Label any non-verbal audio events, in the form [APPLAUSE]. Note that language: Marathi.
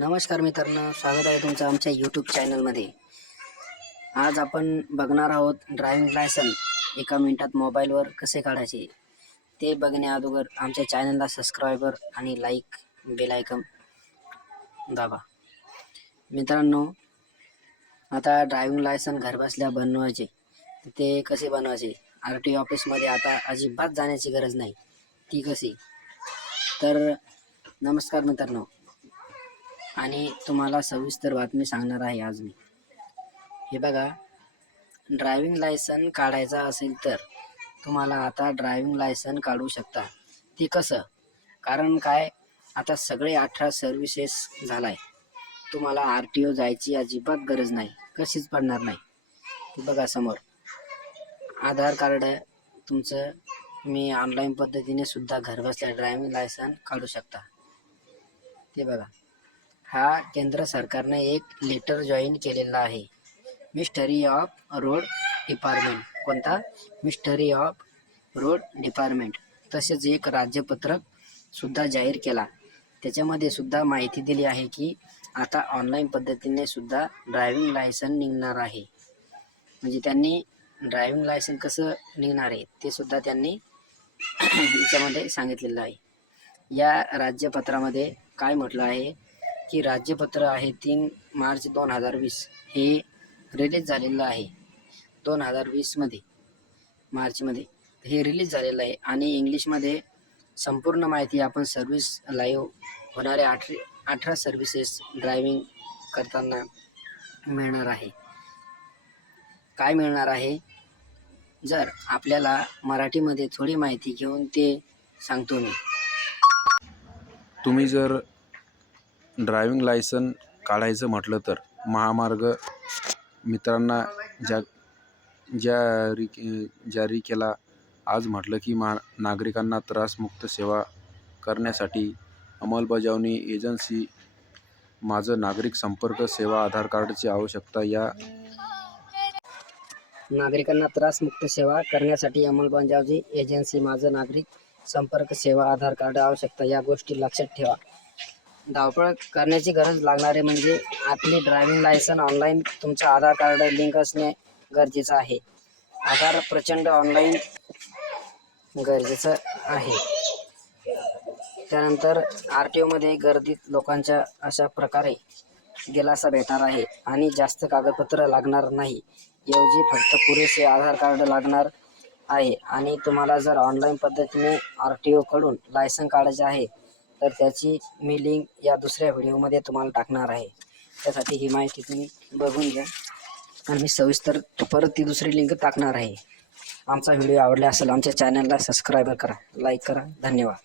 नमस्कार मित्रांनो स्वागत आहे तुमचं आमच्या यूट्यूब चॅनलमध्ये आज आपण बघणार आहोत ड्रायव्हिंग लायसन एका मिनिटात मोबाईलवर कसे काढायचे. ते बघण्या अगोदर आमच्या चॅनलला सबस्क्रायबर आणि लाईक बेलायकम दाबा. मित्रांनो आता ड्रायव्हिंग लायसन घरबसल्या बनवायचे. ते कसे बनवायचे? आर टी ऑफिसमध्ये आता अजिबात जाण्याची गरज नाही. ती कशी? तर नमस्कार मित्रांनो आणि तुम्हाला सविस्तर बातमी सांगणार आहे आज मी. हे बघा ड्रायव्हिंग लायसन काढायचा असेल तर तुम्हाला आता ड्रायव्हिंग लायसन काढू शकता. ते कसं? कारण काय? आता सगळे अठरा सर्व्हिसेस झाला आहे तुम्हाला आर टी ओ जायची अजिबात गरज नाही. कशीच पडणार नाही. बघा समोर. आधार कार्ड तुमचं तुम्ही ऑनलाईन पद्धतीने सुद्धा घरबसल्या ड्रायव्हिंग लायसन काढू शकता. ते बघा. हा केंद्र सरकारने एक लेटर जॉईन केलेला आहे. मिस्टरी ऑफ रोड डिपार्टमेंट कोणता? मिस्टरी ऑफ रोड डिपार्टमेंट तसेच एक राज्यपत्रक सुद्धा जाहीर केला. त्याच्यामध्ये सुद्धा माहिती दिली आहे की आता ऑनलाईन पद्धतीने सुद्धा ड्रायव्हिंग लायसन निघणार आहे. म्हणजे त्यांनी ड्रायव्हिंग लायसन कसं निघणार आहे ते सुद्धा त्यांनी [CLEARS THROAT] याच्यामध्ये सांगितलेलं आहे. या राज्यपत्रामध्ये काय म्हटलं आहे? की राज्यपत्र आहे तीन मार्च दोन हजार वीस हे रिलीज झालेलं आहे. दोन हजार वीसमध्ये मार्चमध्ये हे रिलीज झालेलं आहे. आणि इंग्लिशमध्ये संपूर्ण माहिती आपण सर्व्हिस लाईव्ह होणाऱ्या अठरा अठरा सर्व्हिसेस ड्रायव्हिंग करताना मिळणार आहे. काय मिळणार आहे? जर आपल्याला मराठीमध्ये थोडी माहिती घेऊन ते सांगतो मी. तुम्ही जर ड्रायव्हिंग लायसन काढायचं म्हटलं तर महामार्ग मित्रांना ज्या जारी जारी केला. आज म्हटलं की मा नागरिकांना त्रासमुक्त सेवा करण्यासाठी अंमलबजावणी एजन्सी माझं नागरिक संपर्क सेवा आधार कार्डची आवश्यकता या नागरिकांना त्रासमुक्त सेवा करण्यासाठी अंमलबजावणी एजन्सी माझं नागरिक संपर्क सेवा आधार कार्ड आवश्यकता या गोष्टी लक्षात ठेवा. धावपळ करण्याची गरज लागणारे म्हणजे आपली ड्रायव्हिंग लायसन ऑनलाईन तुमचं आधार कार्ड लिंक असणे गरजेचं आहे. आधार प्रचंड ऑनलाईन गरजेचं आहे. त्यानंतर आर टी ओमध्ये गर्दीत लोकांच्या अशा प्रकारे दिलासा भेटणार आहे आणि जास्त कागदपत्र लागणार नाही. ऐवजी फक्त पुरेसे आधार कार्ड लागणार आहे. आणि तुम्हाला जर ऑनलाईन पद्धतीने आर टी ओकडून लायसन काढायचे आहे तर त्याची मी लिंक या दुसऱ्या व्हिडिओमध्ये तुम्हाला टाकणार आहे. त्यासाठी ही माहिती तुम्ही बघून घ्या. आणि मी सविस्तर परत ती दुसरी लिंक टाकणार आहे. आमचा व्हिडिओ आवडला असेल आमच्या चॅनलला सबस्क्राईब करा लाईक करा. धन्यवाद.